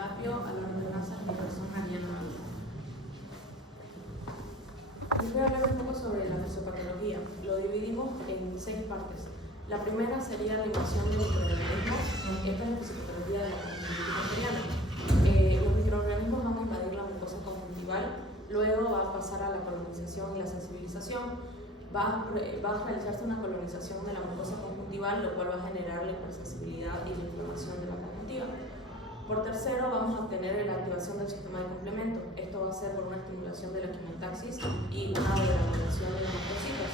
Tapio, Alonso Nazar y persona Ariana. Les voy a hablar un poco sobre la fisiopatología. Lo dividimos en 6 partes. La primera sería la invasión de microorganismos. Esta es la fisiopatología de la conjuntivitis bacteriana. Los microorganismos van a invadir la mucosa conjuntival, luego va a pasar a la colonización y la sensibilización. Va a realizarse una colonización de la mucosa conjuntival, lo cual va a generar la hipersensibilidad y la inflamación de la conjuntiva. Por tercero, vamos a obtener la activación del sistema de complemento. Esto va a ser por una estimulación de la quimiotaxis y una degranulación de los leucocitos.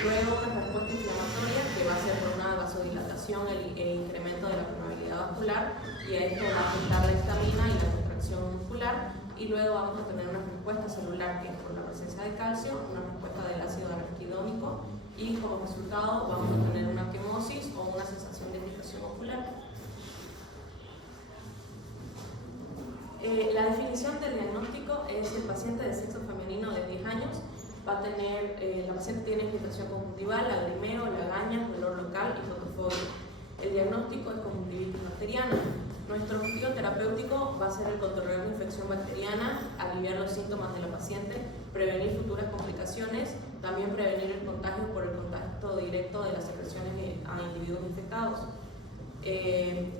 Luego, una respuesta inflamatoria que va a ser por una vasodilatación e incremento de la permeabilidad vascular, y a esto va a afectar la histamina y la contracción muscular. Y luego vamos a tener una respuesta celular que es por la presencia de calcio, una respuesta del ácido araquidónico, y como resultado vamos a tener una quemosis o una sensación de irritación ocular. La definición del diagnóstico es: el paciente de sexo femenino de 10 años va a tener, la paciente tiene infiltración conjuntival, lagrimeo, lagañas, dolor local y fotofobia. El diagnóstico es conjuntivitis bacteriana. Nuestro objetivo terapéutico va a ser el controlar la infección bacteriana, aliviar los síntomas de la paciente, prevenir futuras complicaciones, también prevenir el contagio por el contacto directo de las secreciones a individuos infectados.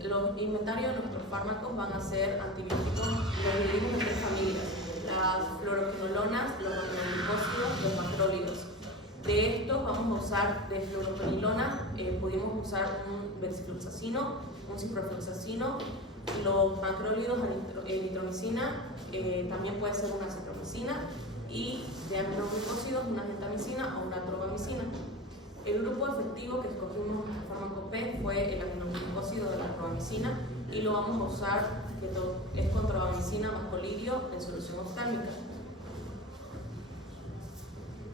Los inventarios de nuestros fármacos van a ser antibióticos, los dividimos en 3 familias: las fluoroquinolonas, los aminoglucósidos, los macrólidos. De estos vamos a usar de fluoroquinolona, pudimos usar un versifloxacino, un ciprofloxacino. Los macrólidos, eritromicina, también puede ser una citromicina, y de aminoglucósidos una gentamicina o una tropamicina. El grupo efectivo que escogimos en el fármaco P fue el aminoglucósido de la tropamicina, y lo vamos a usar, que es con tropamicina más colirio en solución oftálmica.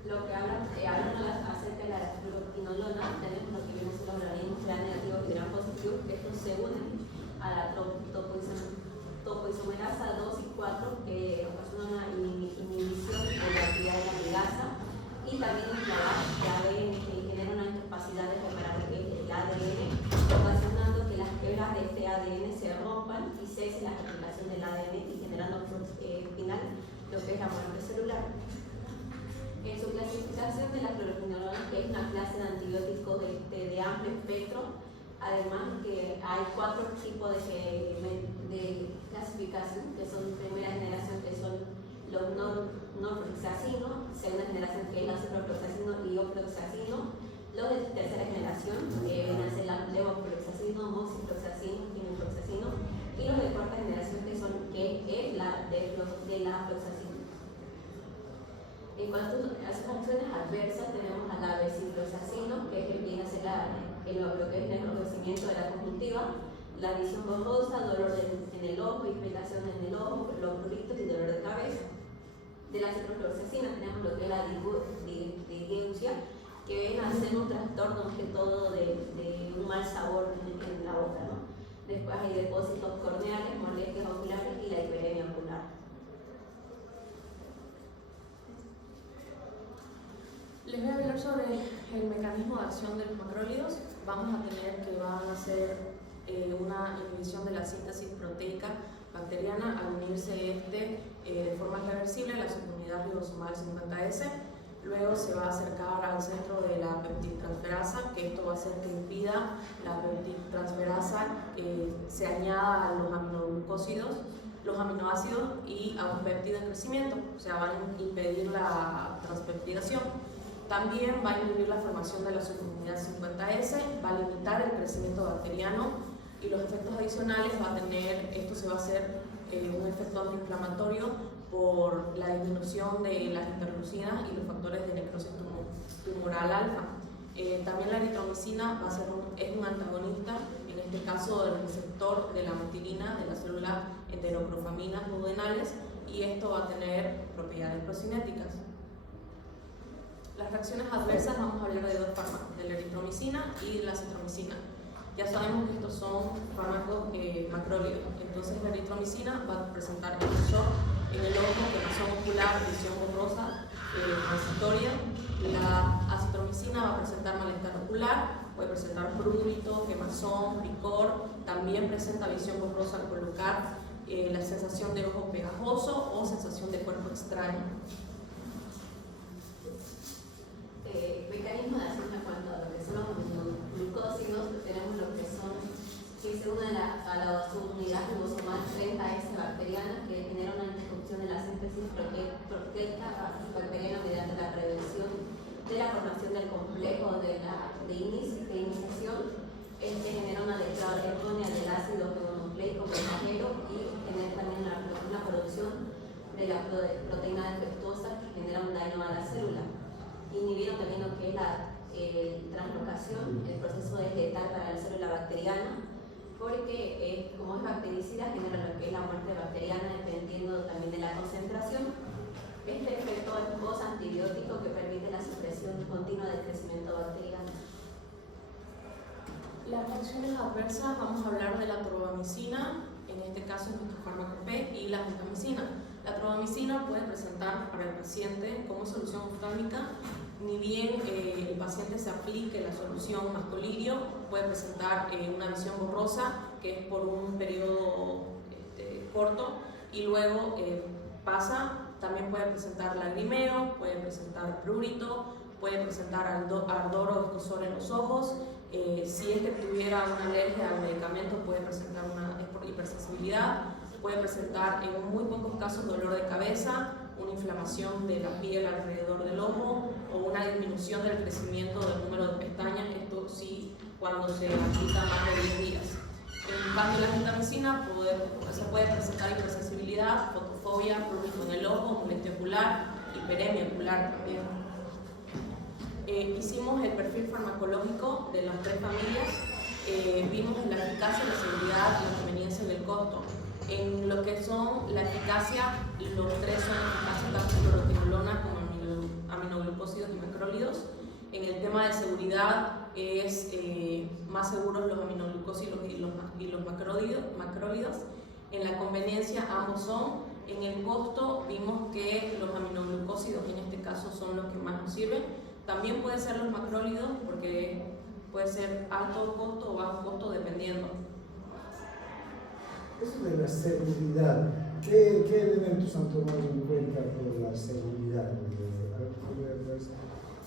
Lo que hablan acerca de la fluoroquinolona, tenemos lo que viene siendo los organismos gram negativos y gram positivos, que estos se unen a la topoisomerasa 2 y 4, que ocasiona una inhibición de la actividad de la ligasa, y también inflamar el ADN, que genera una incapacidad de reparar el ADN, ocasionando que las hebras de este ADN se rompan y cese la replicación del ADN, y generando al final lo que es la muerte celular. En su clasificación de la fluoroquinolona, que es una clase de antibióticos de amplio espectro, además que hay 4 tipos de clasificación, que son primera generación, que son los norfloxacino, segunda generación, que es la ciprofloxacino y ofloxacino, los de tercera generación, que vienen a ser la levofloxacino, moxifloxacino, quimifloxacino, y los de cuarta generación, que es la de la floxacino. En cuanto a las funciones adversas, tenemos a la versifloxacino, que viene a ser lo que es el enrojecimiento de la conjuntiva, la visión borrosa, dolor en el ojo, irritación en el ojo, los pruritos y dolor de cabeza. De la ciprofloxacina tenemos lo que es la digueusia, que viene a ser un trastorno más que todo de un mal sabor en la boca, ¿no? Después hay depósitos corneales, molestias oculares y la hiperemia ocular. Les voy a hablar sobre el mecanismo de acción de los macrólidos. Vamos a tener que van a hacer una inhibición de la síntesis proteica bacteriana al unirse de forma irreversible a la subunidad ribosomal 50S. Luego se va a acercar al centro de la peptidtransferasa, que esto va a hacer que impida la peptidtransferasa se añada a los aminoglucósidos, los aminoácidos y a un péptido en crecimiento, o sea, van a impedir la transpeptidación. También va a inhibir la formación de la subunidad 50S, va a limitar el crecimiento bacteriano, y los efectos adicionales va a tener, esto se va a hacer un efecto antiinflamatorio por la disminución de las interleucinas y los factores de necrosis tumoral alfa. También la eritromicina va a ser es un antagonista, en este caso del receptor de la metilina de la célula enterocrofaminas duodenales, y esto va a tener propiedades procinéticas. Las reacciones adversas, vamos a hablar de 2 fármacos, de la eritromicina y de la citromicina. Ya sabemos que estos son fármacos macrólidos. Entonces la eritromicina va a presentar shock en el ojo, quemazón ocular, visión borrosa, transitoria. La acitromicina va a presentar malestar ocular, puede presentar prurito, quemazón, picor, también presenta visión borrosa al colocar la sensación de ojo pegajoso o sensación de cuerpo extraño. Mecanismo de acción en cuanto a lo que son los aminoglucósidos, tenemos lo que son, que se une a la unidad ribosomal 30S bacteriana, que genera una interrupción de la síntesis proteica bacteriana mediante la prevención de la formación del complejo de iniciación, genera una lectura errónea del ácido ribonucleico mensajero y genera también una producción de la proteína defectuosa que genera un daño a la célula. Inhibieron también lo que es la translocación, el proceso es letal para la célula bacteriana, porque como es bactericida genera lo que es la muerte bacteriana dependiendo también de la concentración. Este efecto es post-antibiótico que permite la supresión continua del crecimiento bacteriano. Las reacciones adversas, vamos a hablar de la tobramicina, en este caso es nuestro fármaco P, y la gentamicina. La tobramicina puede presentar para el paciente como solución oftálmica, ni bien el paciente se aplique la solución más colirio, puede presentar una visión borrosa, que es por un periodo corto, y luego pasa. También puede presentar lagrimeo, puede presentar prurito, puede presentar ardor o escozor en los ojos. Si es que tuviera una alergia al medicamento, puede presentar una hipersensibilidad, puede presentar en muy pocos casos dolor de cabeza, una inflamación de la piel alrededor del ojo o una disminución del crecimiento del número de pestañas, esto sí cuando se aplica más de 10 días. En cambio, la gentamicina se puede presentar hipersensibilidad, fotofobia, prurito en el ojo, molestia ocular, hiperemia ocular también. Hicimos el perfil farmacológico de las tres familias, vimos la eficacia, la seguridad, la conveniencia y el costo. En lo que son la eficacia, los tres son eficaces tanto cloroquinolona como aminoglucósidos y macrólidos. En el tema de seguridad es más seguros los aminoglucósidos y los macrólidos. En la conveniencia ambos son. En el costo vimos que los aminoglucósidos en este caso son los que más nos sirven. También puede ser los macrólidos porque puede ser alto costo o bajo costo dependiendo. Eso de la seguridad, ¿qué elementos han tomado en cuenta por la seguridad?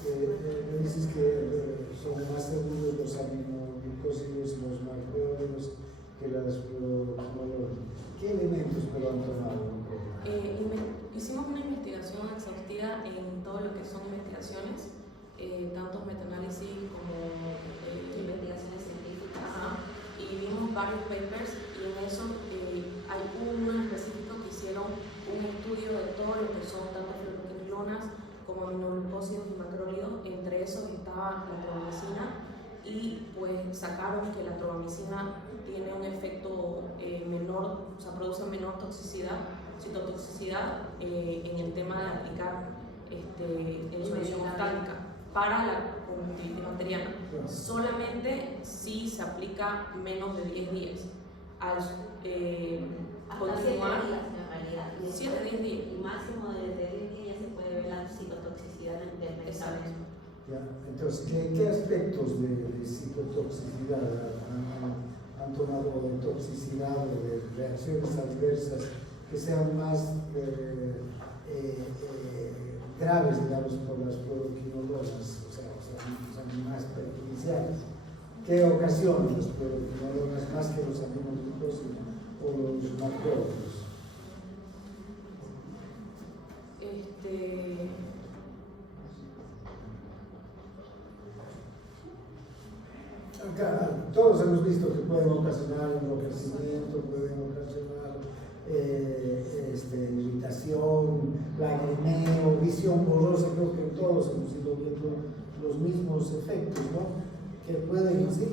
Me dices que son más seguros los aminoglucósidos y los macrólidos que las fluoroquinolonas. ¿Qué elementos lo han tomado en cuenta? Hicimos una investigación exhaustiva en todo lo que son investigaciones, tanto metaanálisis como Investigaciones científicas. Y vimos varios papers y en eso hay uno en específico que hicieron un estudio de todo lo que son tanto fluoroquinolonas como aminoglucósidos y macrólidos. Entre esos estaba la tobramicina y pues sacaron que la tobramicina tiene un efecto menor, o sea, produce menor citotoxicidad en el tema de aplicar en solución oftálmica para la conjuntivitis bacteriana. Solamente si se aplica menos de 10 días. Al hasta 7 continuar, días en realidad. 7-10 días. Y máximo de 10 días ya se puede ver la citotoxicidad del medicamento. Ya, entonces, ¿qué aspectos de citotoxicidad han tomado, de toxicidad o de reacciones adversas que sean más graves, digamos, por las fluoroquinolonas, o sea, son más perjudiciales? ¿Qué ocasionan las fluoroquinolonas más que los aminoglucósidos o los macrólidos? Acá, todos hemos visto que pueden ocasionar enrojecimiento, pueden ocasionar irritación, lagrimeo, visión borrosa. Creo que todos hemos ido viendo los mismos efectos, ¿no? Que pueden sí,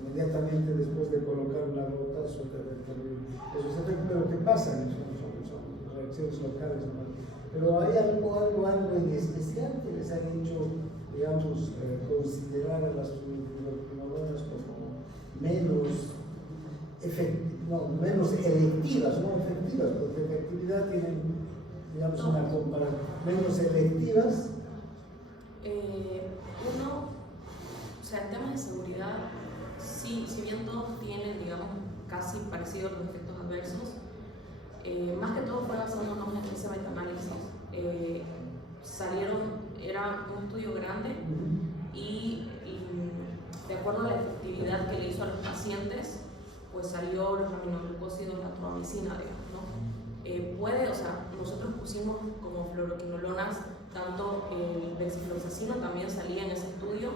inmediatamente después de colocar una gota suceder esos efectos, pero que pasan, son reacciones locales, ¿no? Pero hay algo en especial que les ha hecho, digamos, considerar a las fluoroquinolonas como menos electivas, no efectivas, porque efectividad tienen, digamos, una comparación, menos electivas. O sea, en temas de seguridad, sí, si bien todos tienen, digamos, casi parecidos los efectos adversos. Más que todo fue basándonos en ese metaanálisis. Era un estudio grande y de acuerdo a la efectividad que le hizo a los pacientes, pues salió los aminoglucósidos, la atromicina, digamos, ¿no? Nosotros pusimos como fluoroquinolonas tanto el venlafaxine, también salía en ese estudio,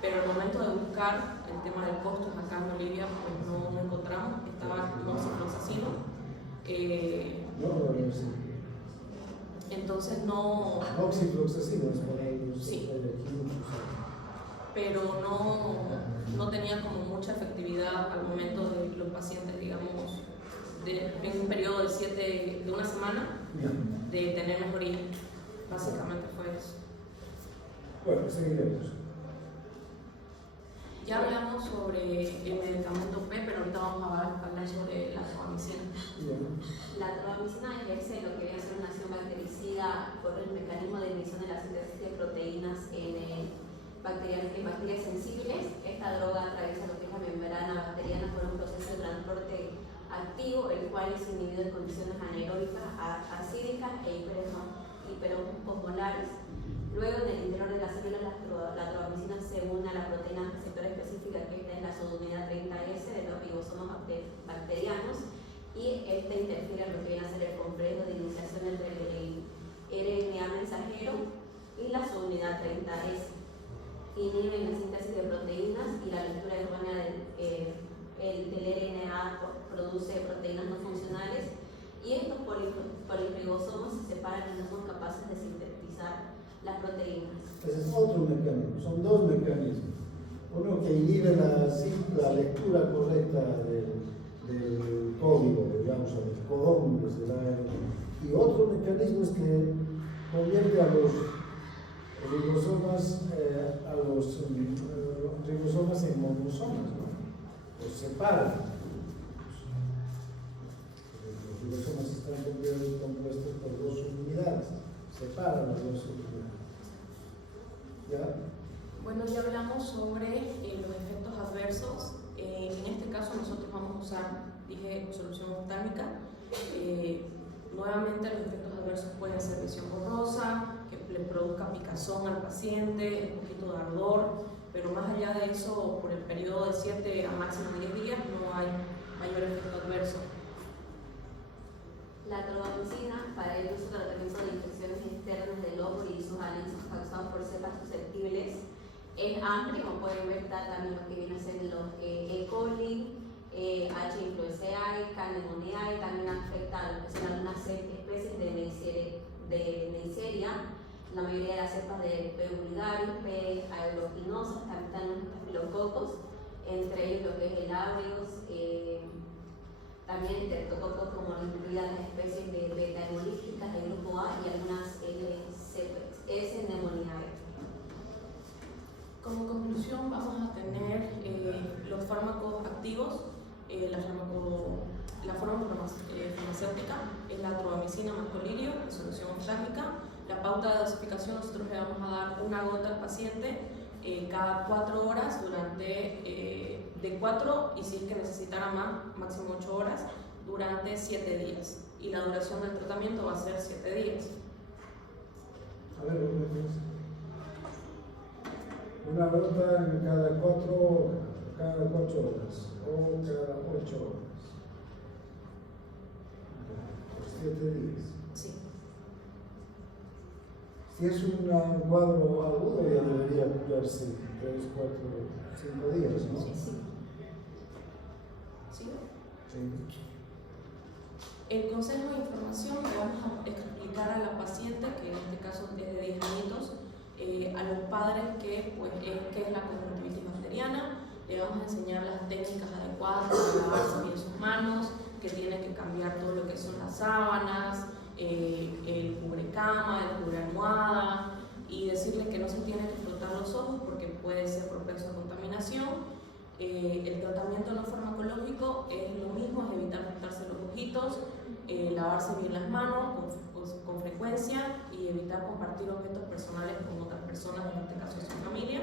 pero al momento de buscar el tema de costos acá en Bolivia, pues no encontramos, estaba moxifloxacino. Entonces no. Moxifloxacino es para ellos. Sí. Pero no tenía como mucha efectividad al momento de los pacientes, digamos, en un periodo de una semana, de tener mejoría. Básicamente fue eso. Bueno, seguiremos. Ya hablamos sobre el medicamento P, pero ahorita vamos a hablar sobre la atromicina. La atromicina ejerce lo que viene a ser una acción bactericida por el mecanismo de inhibición de la síntesis de proteínas en bacterias sensibles. Esta droga atraviesa lo que es la membrana bacteriana por un proceso de transporte activo, el cual es inhibido en condiciones anaeróbicas, acídicas e hiperosmolares. Luego, en el interior de las células, la atromicina se une a la proteína receptora específica, que esta es la subunidad 30S de los ribosomas bacterianos, y esta interfiere en lo que viene a ser el complejo de iniciación entre el RNA mensajero y la subunidad 30S. Inhiben la síntesis de proteínas y la lectura errónea del RNA produce proteínas no funcionales, y estos poliribosomas se separan y no son capaces de sintetizar las proteínas. Ese es otro mecanismo, son dos mecanismos. Uno que inhibe la lectura correcta del código, digamos, del codón desde la ARN. Y otro mecanismo es que convierte a los ribosomas en monosomas, ¿no? Los separa. Los ribosomas están compuestos por dos unidades, separan las dos unidades. ¿Ya? Bueno, ya hablamos sobre los efectos adversos. En este caso nosotros vamos a usar, solución oftálmica. Nuevamente los efectos adversos pueden ser visión borrosa, que le produzca picazón al paciente, un poquito de ardor, pero más allá de eso, por el periodo de 7 a máximo 10 días no hay mayor efecto adverso. La atromicina, para el uso de tratamiento de infecciones externas del ojo y sus anexos causados por cepas susceptibles, es amplio, como pueden ver, está también lo que viene a ser los E. coli, H. influenzae, K. pneumoniae, también afecta a lo que son algunas especies de Neisseria, la mayoría de las cepas de P. vulgaris, P. aeuginosa, también están los estafilococos, entre ellos lo que es el aureus, también streptococcus, como incluidas las especies de beta hemolíticas del grupo A y algunas S. pneumoniae. Como conclusión vamos a tener los fármacos activos, la forma farmacéutica es la atromicina más colirio en solución oftálmica. La pauta de dosificación nosotros le vamos a dar una gota al paciente cada 4 horas durante de 4 y si es que necesitara más, máximo 8 horas durante 7 días. Y la duración del tratamiento va a ser 7 días. A ver, una gota cada 4 horas o cada 8 horas. Por 7 días. Sí. Si es un cuadro agudo ya debería curarse 3, 4, 5 días, ¿no? Sí. El consejo de información le vamos a explicar a la paciente, que en este caso es de 10 añitos, a los padres qué es la conjuntivitis bacteriana. Le vamos a enseñar las técnicas adecuadas para lavarse bien sus manos, que tiene que cambiar todo lo que son las sábanas, el cubrecama, el cubrealmohada, y decirle que no se tiene que frotar los ojos porque puede ser propenso a contaminación. El tratamiento no farmacológico es lo mismo, es evitar frotarse los ojitos, lavarse bien las manos con frecuencia y evitar compartir objetos personales con otras personas, en este caso su familia.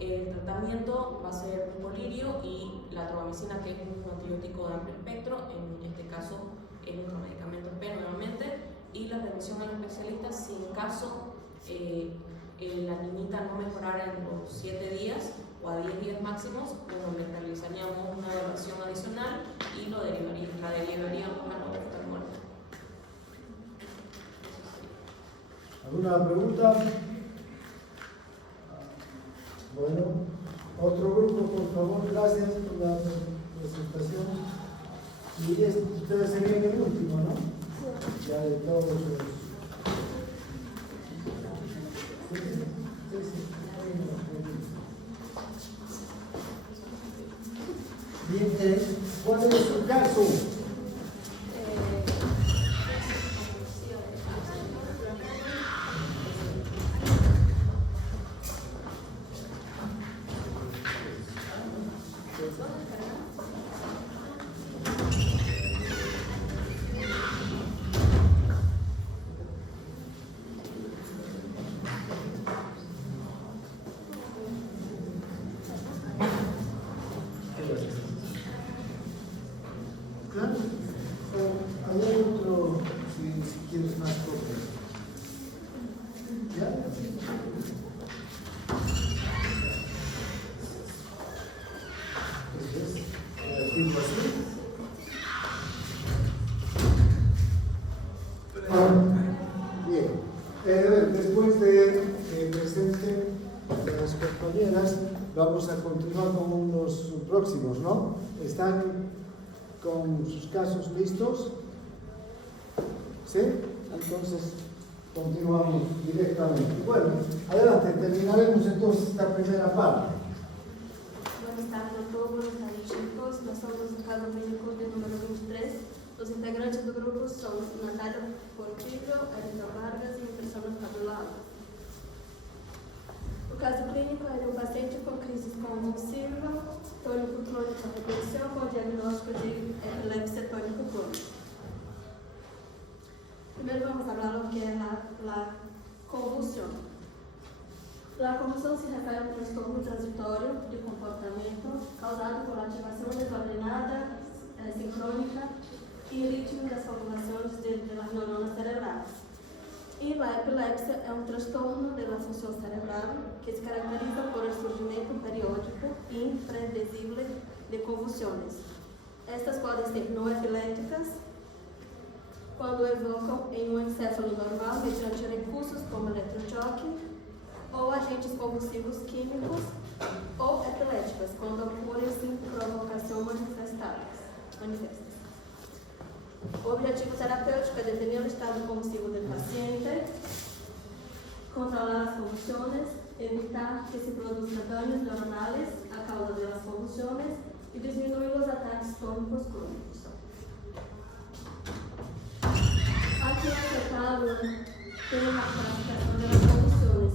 El tratamiento va a ser un colirio y la tobamicina, que es un antibiótico de amplio espectro, en este caso es nuestro medicamento P nuevamente, y la remisión al especialista si en caso la niñita no mejorara en los 7 días o a 10 días máximos, bueno, le realizaríamos una evaluación adicional y la derivaríamos a los oftalmólogos. ¿Alguna pregunta? Bueno, otro grupo, por favor, gracias por la presentación. Y ustedes serían el último, ¿no? Ya de todos los... Bien, ¿cuál es su caso? Claro. Hay otro, si quieres más copias. ¿Ya? ¿Firmo así? Bien. Después de que presente a las compañeras, vamos a continuar con los próximos, ¿no? ¿Están con sus casos listos? ¿Sí? Entonces continuamos directamente. Bueno, adelante, terminaremos entonces esta primera parte. Buenas tardes a todos, buenas tardes chicos. Nós somos no caso clínico de número 23. Os integrantes do grupo são Natália Portillo, Erika Vargas e Persona Fabulada. O caso clínico é de um paciente com crise convulsiva, tônico crônico regressão com diagnóstico de epilepsia tônico crônico. Primeiro vamos falar o que é a convulsão. A convulsão se refere a um transtorno transitório de comportamento causado por ativação desordenada, sincrônica e ritmo das formulações das neuronas cerebrais. E a epilepsia é um transtorno da função cerebral que se caracteriza por el surgimento periódico e imprevisível de convulsões. Estas podem ser não epiléticas, quando evocam em um encéfalo normal mediante recursos como eletrochoque, ou agentes convulsivos químicos, ou epiléticas, quando ocorrem sem provocação manifesta. O objetivo terapêutico é definir o estado convulsivo do paciente, controlar as convulsões, evitar que se produzam danos neuronais a causa das convulsões e diminuir os ataques tônicos crônicos. Aqui acertado tem uma classificação das convulsões,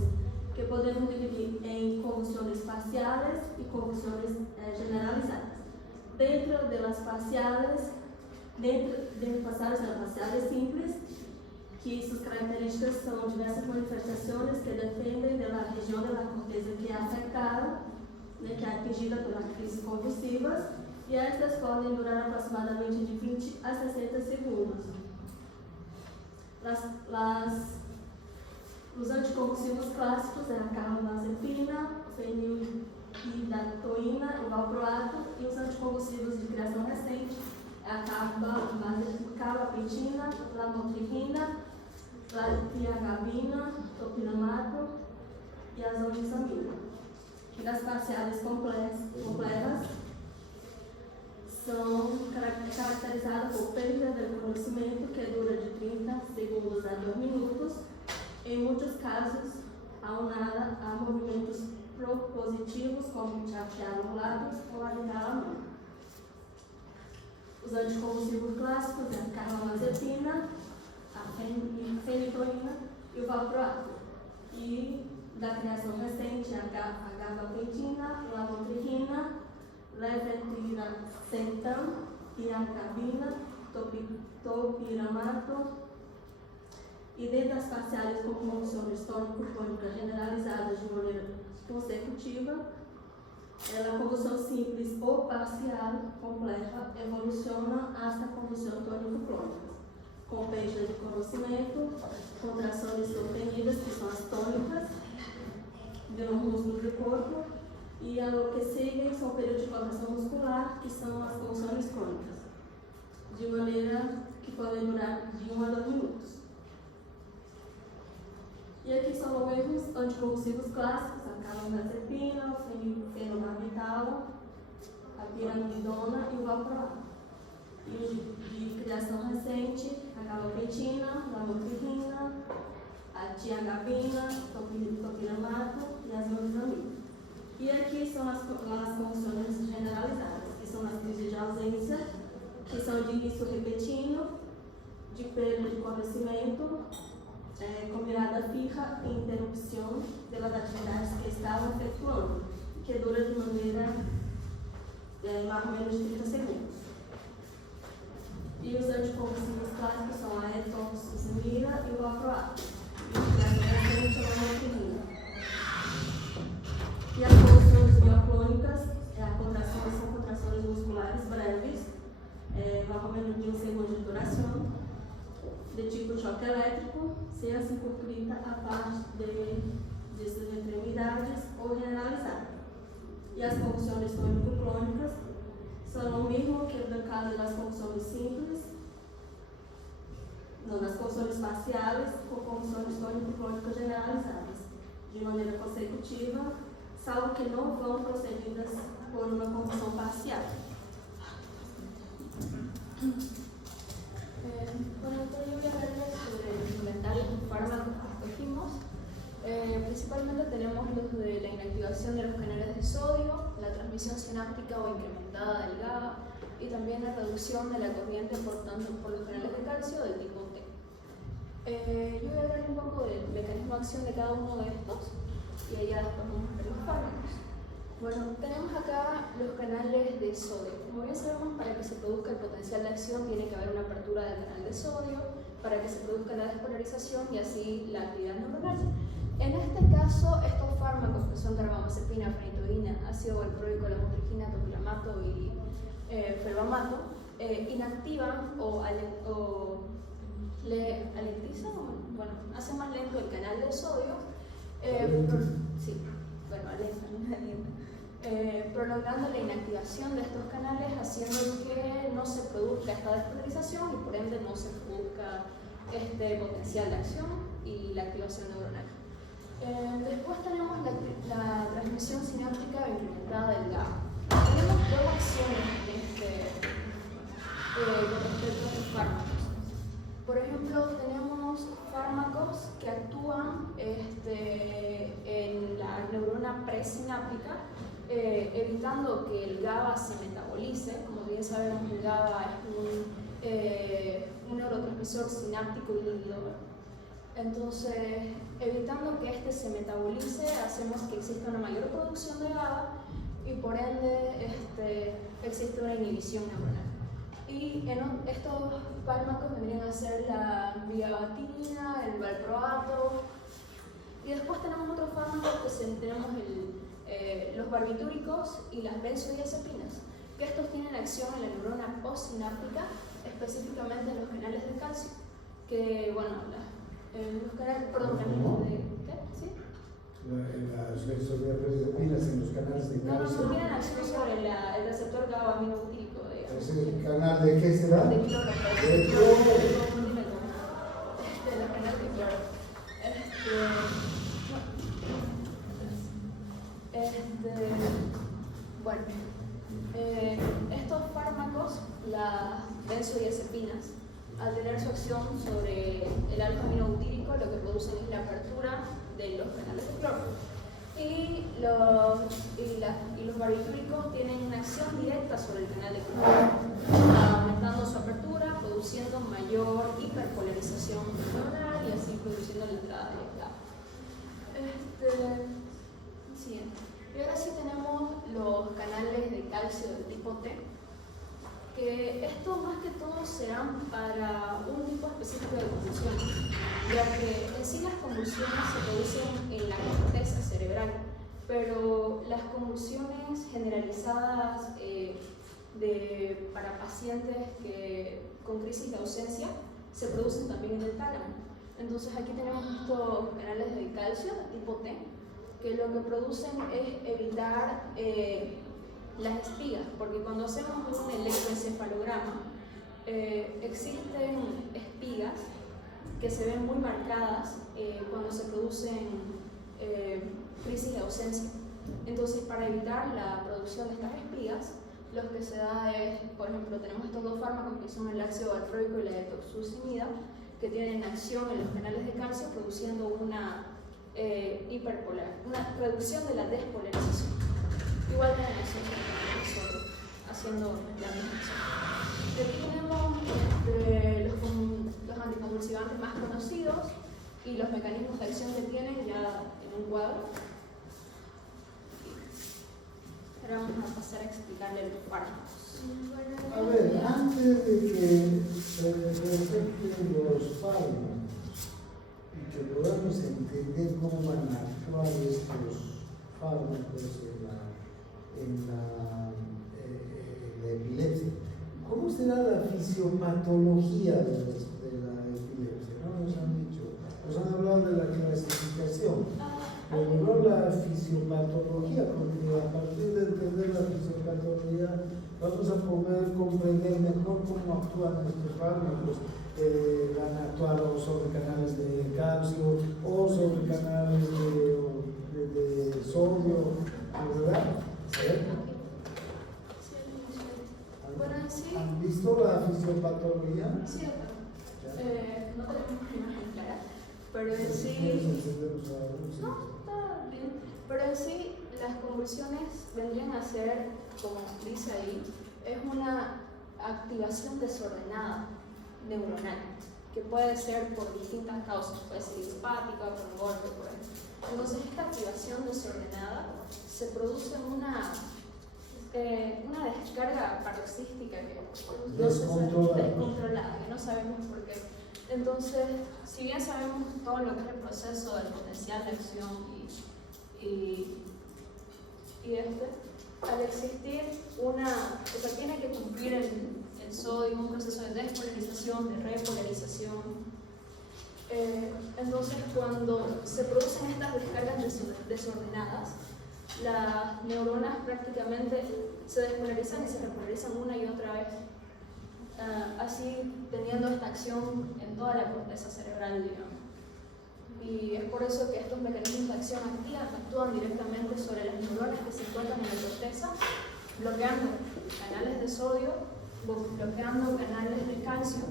que podemos dividir em convulsões parciais e convulsões generalizadas. Dentro das parciais, parciais simples, que suas características são diversas manifestações que dependem da região da corteza que é afetada, que é atingida pelas crises convulsivas, e estas podem durar aproximadamente de 20 a 60 segundos. Os anticonvulsivos clássicos eram a carbamazepina, fenilidatoína, o valproato, e os anticonvulsivos de criação recente a carbapetina, lamotrigina, tiagabina, topiramato e azoxamina. E das parciais completas são caracterizadas por perda de conhecimento que dura de 30 segundos a 2 minutos, em muitos casos aunada a movimentos propositivos como chatear os lábios ou alinhar a mão. Os anticonvulsivos clássicos é a carbamazepina, a fenitoína e o valproato. E da criação recente a gabapentina, lamotrigina, levetiracetam, tiacabina, topiramato. E dentro das parciais com convulsões tônico-crônicas generalizadas de maneira consecutiva, a convulsão simples ou parcial completa evoluciona hasta convulsão tônico-clônica, com perda de conhecimento, contrações contenidas, que são as tônicas, de um músculo do corpo, e a que seguem são períodos de contração muscular, que são as convulsões crônicas, de maneira que podem durar de 1 a 2 minutos. E aqui são os erros anticonvulsivos clássicos, a carbamazepina, o fenobarbital, a piramidona e o valproato. E os de criação recente, a gabapentina, a lamotrigina, a tiagabina, topinamato e as lorazepam. E aqui são as convulsões generalizadas, que são as crises de ausência, que são de início repentino, de perda de conhecimento, combinada fija e interrupção das atividades que estavam efetuando, que dura de maneira mais ou menos 30 segundos. E os anticonvulsivos clássicos são a etoxicamida e o valproato. E o recente é a lamotrigina. E as convulsões mioclônicas, são contrações musculares breves, mais ou menos de 1 segundo de duração, de tipo choque elétrico, sem a circunscrita a parte de suas extremidades ou generalizada. E as convulsões tônico-clônicas são o mesmo que no caso das convulsões simples, das convulsões parciais com convulsões tônico-clônicas generalizadas, de maneira consecutiva, salvo que não vão procedidas por uma convulsão parcial. Bueno, entonces yo voy a hablarles sobre los inventarios de fármacos que escogimos. Principalmente tenemos los de la inactivación de los canales de sodio, la transmisión sináptica o incrementada del GABA y también la reducción de la corriente por los canales de calcio del tipo T. Yo voy a hablar un poco del mecanismo de acción de cada uno de estos y ahí ya después vamos a ver los fármacos. Bueno, tenemos acá los canales de sodio. Como bien sabemos, para que se produzca el potencial de acción tiene que haber una apertura del canal de sodio para que se produzca la despolarización y así la actividad neuronal. En este caso, estos fármacos que son carbamazepina, fenitoína, ácido valproico, lamotrigina, topilamato y felbamato inactivan o alentizan, bueno, hacen más lento el canal de sodio. Prolongando la inactivación de estos canales, haciendo que no se produzca esta despolarización y por ende no se produzca este potencial de acción y la activación neuronal. Después tenemos la transmisión sináptica incrementada del GABA. Tenemos dos acciones con respecto a estos fármacos. Por ejemplo, tenemos fármacos que actúan en la neurona presináptica, evitando que el GABA se metabolice. Como bien sabemos, el GABA es un neurotransmisor sináptico inhibidor. Entonces, evitando que este se metabolice, hacemos que exista una mayor producción de GABA y por ende existe una inhibición neuronal. Y estos fármacos vendrían a ser la vigabatina, el valproato. Y después tenemos otros fármacos que tenemos los barbitúricos y las benzodiazepinas, que estos tienen acción en la neurona postsináptica, específicamente en los canales de calcio, que bueno, los canales, perdón, ¿qué? ¿Sí? Las benzodiazepinas en los canales de calcio. No tienen acción sobre el receptor GABA-aminobutírico. ¿Es el canal de qué será? De cloro. De cloro. De los canales de cloro. Bueno, estos fármacos, las benzodiazepinas, al tener su acción sobre el alfa-aminobutírico, lo que producen es la apertura de los canales de cloro. Y los barbitúricos tienen una acción directa sobre el canal de cloro, aumentando su apertura, produciendo mayor hiperpolarización neuronal y así produciendo la entrada de GABA. Siguiente. Y ahora sí tenemos los canales de calcio del tipo T, que estos más que todo serán para un tipo específico de convulsiones, ya que en sí las convulsiones se producen en la corteza cerebral pero las convulsiones generalizadas para pacientes con crisis de ausencia se producen también en el tálamo. Entonces aquí tenemos estos canales de calcio de tipo T, que lo que producen es evitar las espigas, porque cuando hacemos un electroencefalograma existen espigas que se ven muy marcadas cuando se producen crisis de ausencia. Entonces, para evitar la producción de estas espigas, lo que se da es, por ejemplo, tenemos estos dos fármacos que son el ácido valproico y la etoxucimida, que tienen acción en los canales de calcio, produciendo una reducción de la despolarización. Igual que nosotros, haciendo la misma acción. Aquí tenemos los anticonvulsivantes más conocidos y los mecanismos de acción que tienen ya en un cuadro. Ahora vamos a pasar a explicarle los fármacos. A ver, antes de que se detecten los fármacos y que podamos entender cómo van a actuar estos fármacos en la epilepsia, ¿cómo será la fisiopatología de la epilepsia? ¿No nos han dicho? Nos han hablado de la clasificación, pero no la fisiopatología, porque a partir de entender la fisiopatología vamos a poder comprender mejor cómo actúan estos fármacos. Van a actuar o sobre canales de calcio o sobre canales de sodio, ¿verdad? Bueno, en sí, ¿Han visto la fisiopatología? sí, no tenemos una imagen clara, pero en ¿Quieres sí, encenderlos a la luz? no, está bien, pero en sí las convulsiones vendrían a ser, como dice ahí, es una activación desordenada neuronal, que puede ser por distintas causas, puede ser idiopática, por un golpe, por ejemplo. Entonces esta activación desordenada se produce una descarga paroxística que no se descontrolada, que no sabemos por qué. Entonces, si bien sabemos todo lo que es el proceso del potencial de acción al existir tiene que cumplir el sodio un proceso de despolarización, de repolarización. Entonces, cuando se producen estas descargas desordenadas, las neuronas prácticamente se despolarizan y se repolarizan una y otra vez, así teniendo esta acción en toda la corteza cerebral, digamos. Y es por eso que estos mecanismos de acción actúan directamente sobre las neuronas que se encuentran en la corteza, bloqueando canales de sodio, bloqueando canales de calcio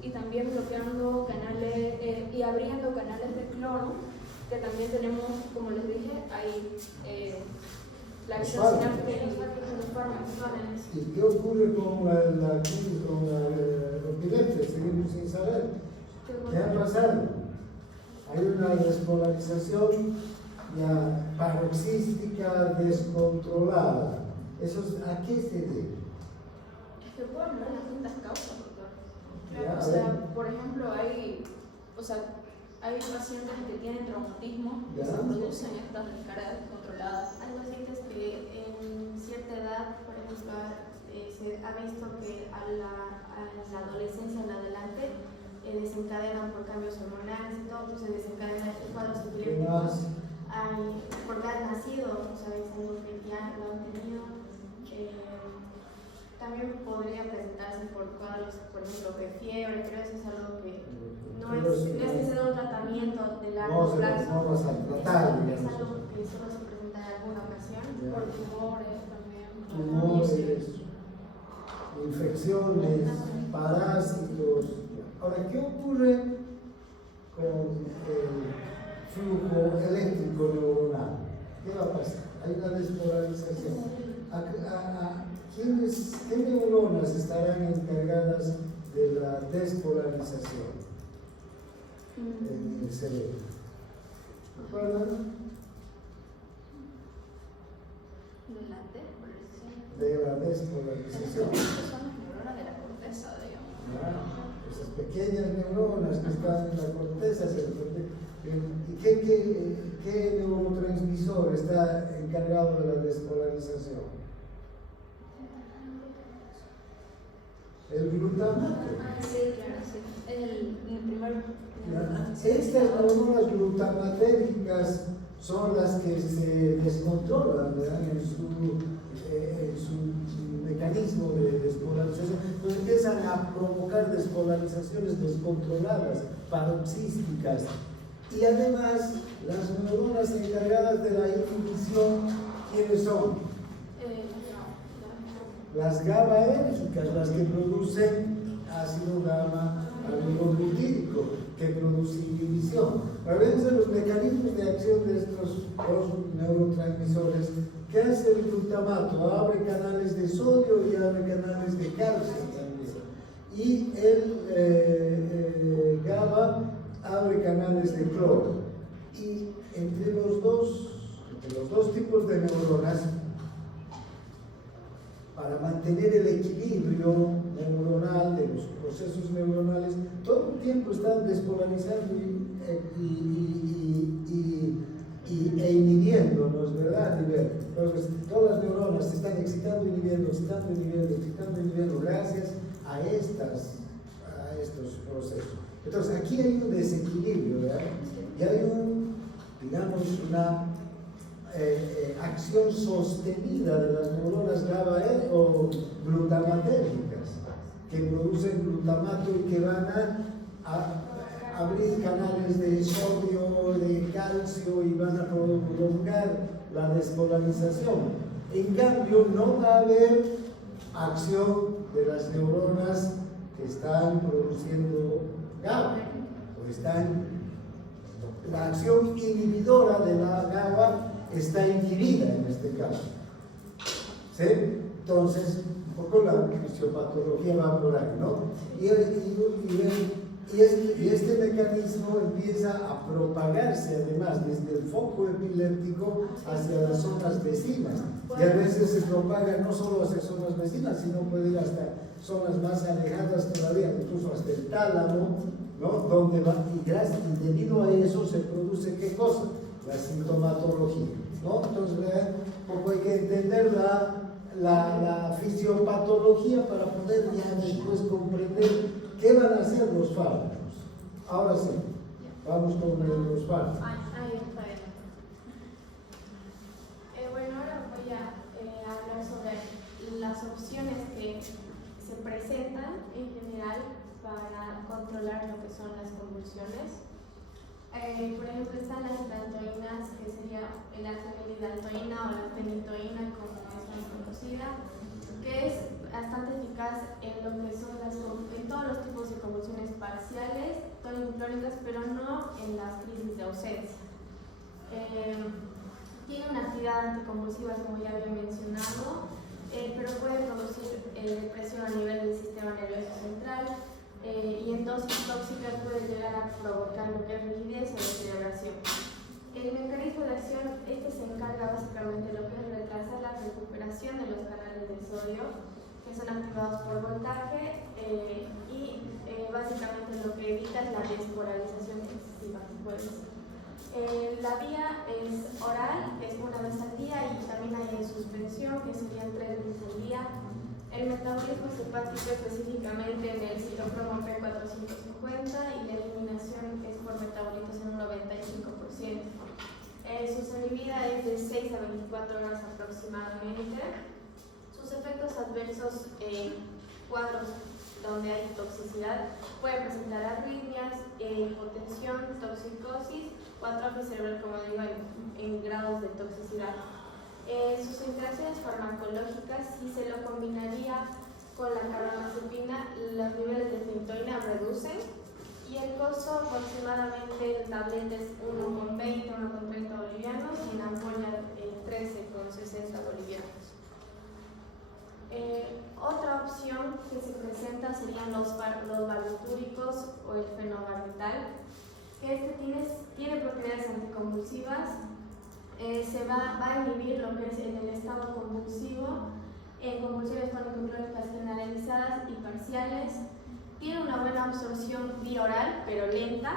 y también bloqueando canales y abriendo canales de cloro, que también tenemos, como les dije, hay la acción sináptica y los fármacos. ¿Y qué ocurre con la epilepsia? Seguimos sin saber. ¿Qué ha pasado? Hay una despolarización ya paroxística descontrolada. ¿A qué se debe? Es que pueden haber distintas causas, doctor. Ya, O sea, por ejemplo, hay pacientes que tienen traumatismo y se producen estas descargas descontroladas. Algo así es que en cierta edad, por ejemplo, se ha visto que a la adolescencia en adelante desencadenan por cambios hormonales y todo, pues se desencadenan estos cuadros epilépticos. Porque han nacido, o sea, diciendo que ya lo han tenido. También podría presentarse por cuadros, por ejemplo, de fiebre, pero eso es algo que no es que sea un tratamiento de largo plazo. No vas a tratar, es algo que solo se presenta en alguna ocasión. Por tumores también. Tumores, infecciones, parásitos. Ahora, ¿qué ocurre con el flujo eléctrico neuronal? ¿Qué va a pasar? Hay una despolarización. ¿Qué neuronas estarán encargadas de la despolarización en el cerebro? ¿Recuerdan? De la despolarización. Son las neuronas de la corteza, digamos. Esas pequeñas neuronas que están en la corteza ¿Y qué neurotransmisor está encargado de la despolarización? El glutamato. Sí, claro, sí. Es el primer. Estas neuronas glutamatérgicas son las que se descontrolan, ¿verdad? en su mecanismo de despolarización. Pues empiezan a provocar despolarizaciones descontroladas, paroxísticas. Y además, las neuronas encargadas de la inhibición, ¿quiénes son? Las GABAérgicas, las que producen ácido gamma aminobutírico, que produce inhibición. Para ver los mecanismos de acción de estos dos neurotransmisores, ¿qué hace el glutamato? Abre canales de sodio y abre canales de calcio también. Y el GABA abre canales de cloro. Y entre los dos tipos de neuronas, para mantener el equilibrio neuronal de los procesos neuronales, todo el tiempo están despolarizando e inhibiéndonos, ¿verdad? Entonces, todas las neuronas se están excitando, inhibiendo, excitando, inhibiendo, excitando, inhibiendo, gracias a estos procesos. Entonces, aquí hay un desequilibrio, ¿verdad? Y hay una acción sostenida de las neuronas GABA o glutamatérgicas que producen glutamato y que van a abrir canales de sodio, de calcio y van a prolongar la despolarización. En cambio, no va a haber acción de las neuronas que están produciendo GABA la acción inhibidora de la GABA está inhibida en este caso. ¿Sí? Entonces, un poco la fisiopatología va por ahí, ¿no? Y este mecanismo empieza a propagarse además desde el foco epiléptico hacia las zonas vecinas. Y a veces se propaga no solo hacia zonas vecinas, sino puede ir hasta zonas más alejadas todavía, incluso hasta el tálamo, ¿no? Donde va, y debido a eso se produce ¿qué cosa? La sintomatología, ¿no? Entonces, un poco hay que entender la fisiopatología para poder ya después comprender qué van a hacer los fármacos. Ahora sí, vamos con los fármacos. Ahí está bien. Bueno, ahora voy a hablar sobre las opciones que se presentan en general para controlar lo que son las convulsiones. Por ejemplo, están las hidantoínas, que sería la fenilhidantoína o la fenitoína, como es más conocida, que es bastante eficaz en lo que son en todos los tipos de convulsiones parciales, tónico-clónicas, pero no en las crisis de ausencia. Tiene una actividad anticonvulsiva, como ya había mencionado, pero puede producir depresión a nivel del sistema nervioso central, y en dosis tóxicas puede llegar a provocar lo que es rigidez o deterioración. El mecanismo de acción se encarga básicamente de lo que es retrasar la recuperación de los canales de sodio, que son activados por voltaje, y básicamente lo que evita es la despolarización excesiva que puede ser. La vía es oral, que es una vez al día, y también hay en suspensión, que serían 3 veces al día. El metabolismo es hepático específicamente en el citocromo P450 y la eliminación es por metabolitos en un 95%. Su semivida es de 6 a 24 horas aproximadamente. Sus efectos adversos en cuadros donde hay toxicidad pueden presentar arritmias, hipotensión, toxicosis o atrofia cerebral, como digo, en grados de toxicidad. Sus interacciones farmacológicas, si se lo combinaría con la carbamazepina, los niveles de fenitoína reducen y el costo aproximadamente en tabletas 1,20, 1,30 bolivianos y en ampolla 13,60 bolivianos. Otra opción que se presenta serían los barbitúricos o el fenobarbital, que tiene propiedades anticonvulsivas. Se va a inhibir lo que es en el estado convulsivo, en convulsiones tónico-clónicas generalizadas y parciales. Tiene una buena absorción vía oral, pero lenta.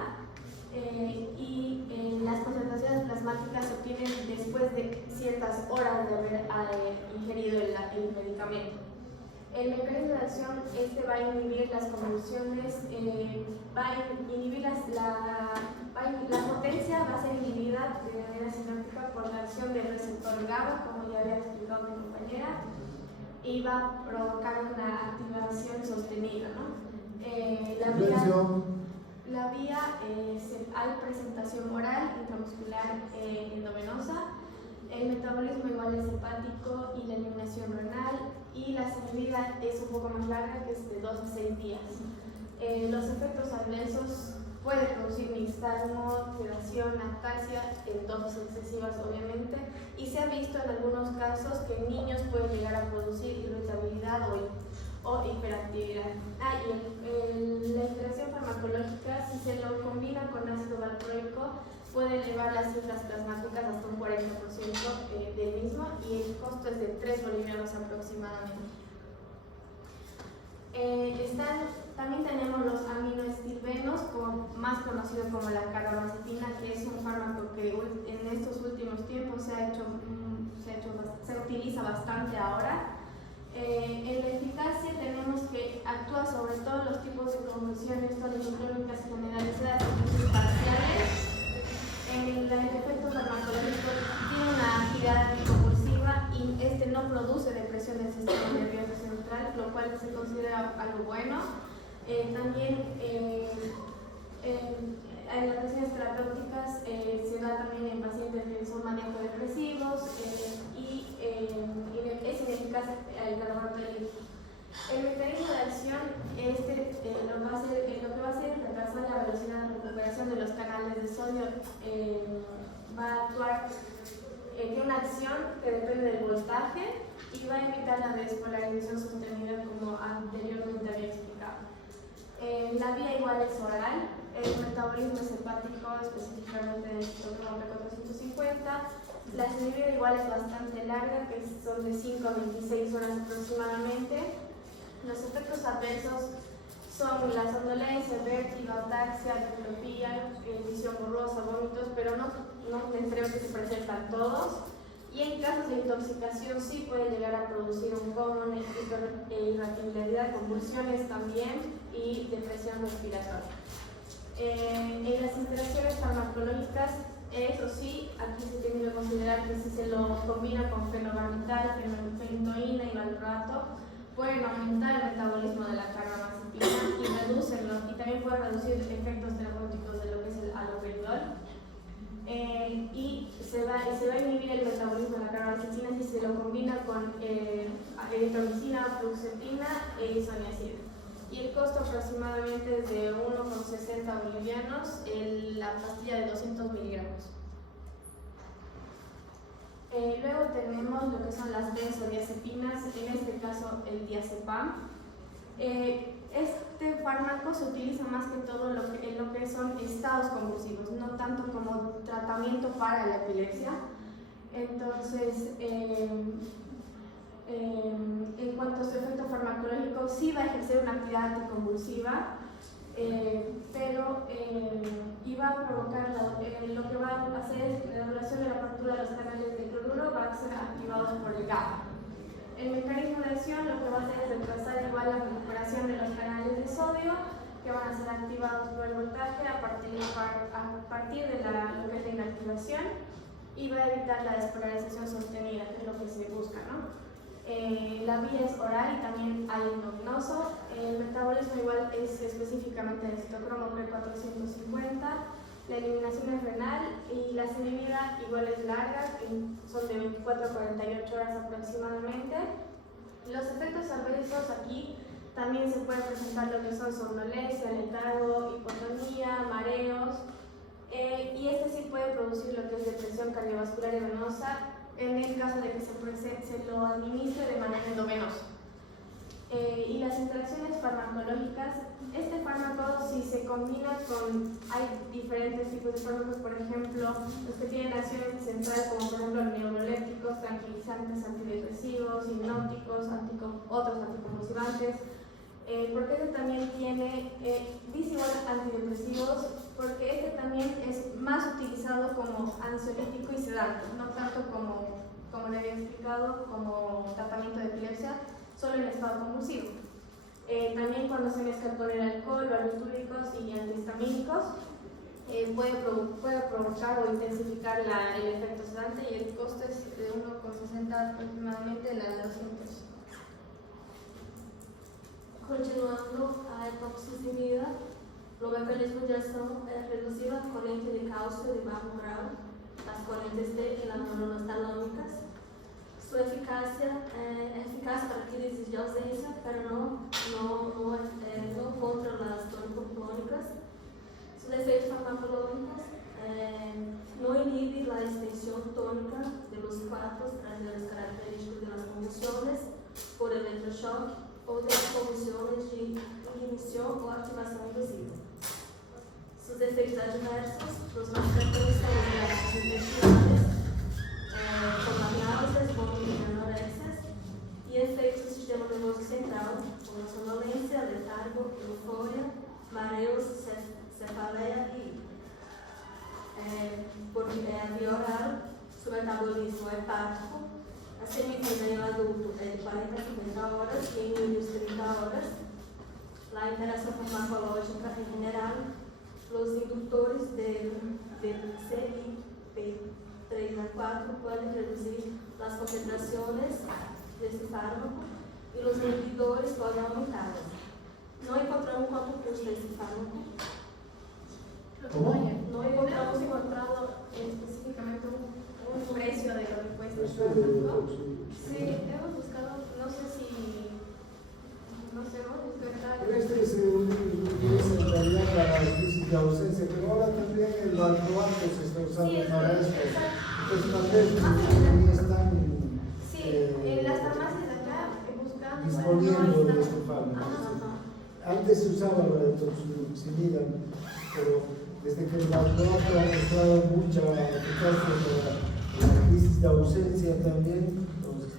Las concentraciones plasmáticas se obtienen después de ciertas horas de haber ingerido el medicamento. El mecanismo de acción va a inhibir las convulsiones, va a inhibir la potencia va a ser inhibida de manera sináptica por la acción del receptor GABA, como ya había explicado mi compañera, y va a provocar una activación sostenida, ¿no? La vía hay presentación oral, intramuscular, endovenosa. El metabolismo igual es hepático y la eliminación renal, y la salida es un poco más larga, que es de 2 a 6 días. Los efectos adversos pueden producir nixtasmo, sedación, ataxia, en dosis excesivas obviamente, y se ha visto en algunos casos que en niños puede llegar a producir irritabilidad o hiperactividad. La interacción farmacológica, si se lo combina con ácido valproico, puede elevar las cifras plasmáticas hasta un 40% del mismo, y el costo es de 3 bolivianos aproximadamente. También tenemos los aminoestilbenos, más conocido como la carbamazepina, que es un fármaco que en estos últimos tiempos se utiliza bastante ahora. En la eficacia tenemos que actúa sobre todos los tipos de convulsiones tónico-clónicas generalizadas y parciales. El efecto farmacológico tiene una actividad anticonvulsiva y no produce depresión del sistema nervioso central, lo cual se considera algo bueno. También en las sesiones terapéuticas se da también en pacientes que son maníaco-depresivos y es ineficaz el carbonato de litio. El mecanismo de acción lo que va a hacer es retrasar la velocidad de recuperación de los canales de sodio. Va a actuar, tiene una acción que depende del voltaje y va a evitar la despolarización sostenida, como anteriormente había explicado. La vía igual es oral. El metabolismo es hepático, específicamente del citocromo P450. La salida igual es bastante larga, que son de 5 a 26 horas aproximadamente. Los efectos adversos son la somnolencia, vértigo, ataxia, diplopía, visión borrosa, vómitos, pero no necesariamente se presentan todos. Y en casos de intoxicación sí puede llegar a producir un coma, irritabilidad, convulsiones también y depresión respiratoria. En las interacciones farmacológicas, eso sí, aquí se tiene que considerar que si se lo combina con fenobarbital, fentoína y valproato, pueden aumentar el metabolismo de la carbamazepina y también puede reducir efectos terapéuticos de lo que es el haloperidol. Y se va a inhibir el metabolismo de la carbamazepina si se lo combina con eritromicina, fluoxetina e isoniazida. Y el costo aproximadamente es de 1,60 bolivianos la pastilla de 200 miligramos. Luego tenemos lo que son las benzodiazepinas, en este caso el diazepam. Este fármaco se utiliza más que todo en lo que son estados convulsivos, no tanto como tratamiento para la epilepsia. Entonces, en cuanto a su efecto farmacológico, sí va a ejercer una actividad anticonvulsiva, pero iba a provocar lo que va a hacer es la regulación de la apertura de los canales de cloruro, va a ser activados por el GABA. El mecanismo de acción lo que va a hacer es retrasar igual la recuperación de los canales de sodio, que van a ser activados por el voltaje a partir de lo que es la inactivación, y va a evitar la despolarización sostenida, que es lo que se busca, ¿no? La vía es oral y también hay endovenoso. El metabolismo igual es específicamente del citocromo P450. La eliminación es renal y la salida igual es larga, que son de 24 a 48 horas aproximadamente. Los efectos adversos aquí también se puede presentar lo que son somnolencia, letargo, hipotonía, mareos, y sí puede producir lo que es depresión cardiovascular y venosa en el caso de que se lo administre de manera endovenosa. Y las interacciones farmacológicas, este fármaco si se combina hay diferentes tipos de fármacos, por ejemplo, los que tienen acción central, como por ejemplo neurolépticos, tranquilizantes, antidepresivos, hipnóticos, otros anticonvulsivantes, porque este también tiene igual antidepresivos, porque este también es más utilizado como ansiolítico y sedante, no tanto como le había explicado, como tratamiento de epilepsia, solo en estado convulsivo. También cuando se mezcla con el alcohol, barbitúricos y antihistamínicos, puede provocar o intensificar el efecto sedante, y el costo es de 1,60 aproximadamente en la dosis. Continuando a toxicidad, o mecanismo de ação é reduzir a corrente de cálcio de bajo grau, as correntes D e las neuronas talâmicas. Sua eficácia é eficaz para crises de ausência, pero não contra as tónico-clônicas. Sus efeitos farmacológicos não inibe a extensão tônica de los cuartos traseiros característicos de las convulsiones por electroshock ou de las convulsiones de inhibição ou ativação inducida. Sus efeitos adversos, os mais frequentes são os gases intestinais, como náuseas, vômitos e anorexias, e efeitos do sistema nervoso central, como sonolência, letargo, euforia, mareos, cefaleia e por via oral, seu metabolismo hepático. A semivida em adulto é de 40 a 50 horas e em níveis 30 horas. A interação farmacológica em general, os indutores de CYP3A4 podem reduzir as concentrações desse fármaco e os inibidores podem aumentá-las. Não encontramos quanto custa esse fármaco. No hemos encontrado específicamente un precio de lo que cuesta el fármaco. Sí, hemos buscado, no sé, hemos buscado. Este es en realidad para la crisis de ausencia, pero ahora también el valproato se está usando para esto. Entonces también están en las farmacias de acá buscando disponiendo de este fármaco. Antes se usaba la toxicidad, pero desde que el valproato ha mostrado mucha eficacia para la crisis de ausencia también. Entonces,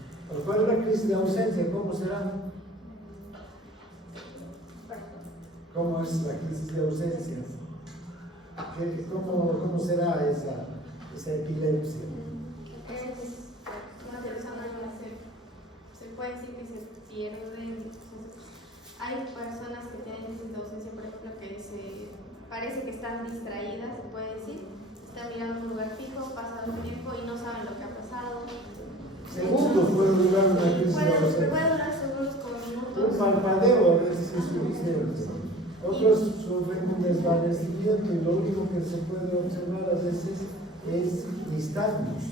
¿cuál es la crisis de ausencia? ¿Cómo será? ¿Cómo es la crisis de ausencia? ¿Cómo será esa epilepsia? Es una persona que se puede decir que se pierde. Hay personas que tienen crisis de ausencia, por ejemplo, que parece que están distraídas, se puede decir. Están mirando un lugar fijo, pasa un tiempo y no saben lo que ha pasado. Segundos puede durar una crisis de ausencia. Puede durar segundos como minutos. Un parpadeo a veces es suficiente. Otros sufren un desvanecimiento y lo único que se puede observar a veces es nistagmus.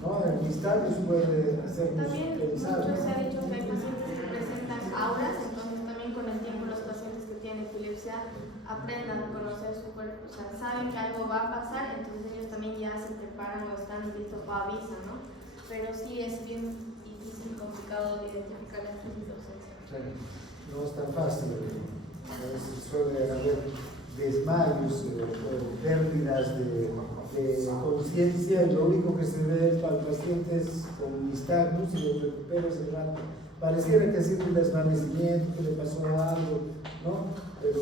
¿No? El nistagmus puede hacernos También pensar. muchos se ha dicho que hay pacientes que presentan auras, entonces también con el tiempo los pacientes que tienen epilepsia aprendan a conocer su cuerpo, o sea, saben que algo va a pasar, entonces ellos también ya se preparan o están listos para avisar, ¿no? Pero sí es bien difícil y complicado de identificar las crisis de ausencia. Sí, no es tan fácil. A veces suele haber desmayos o pérdidas de conciencia y lo único que se ve para el paciente es con nistagmus y lo recupera ese rato. Pareciera que ha sido un desvanecimiento, que le pasó algo, ¿no? Pero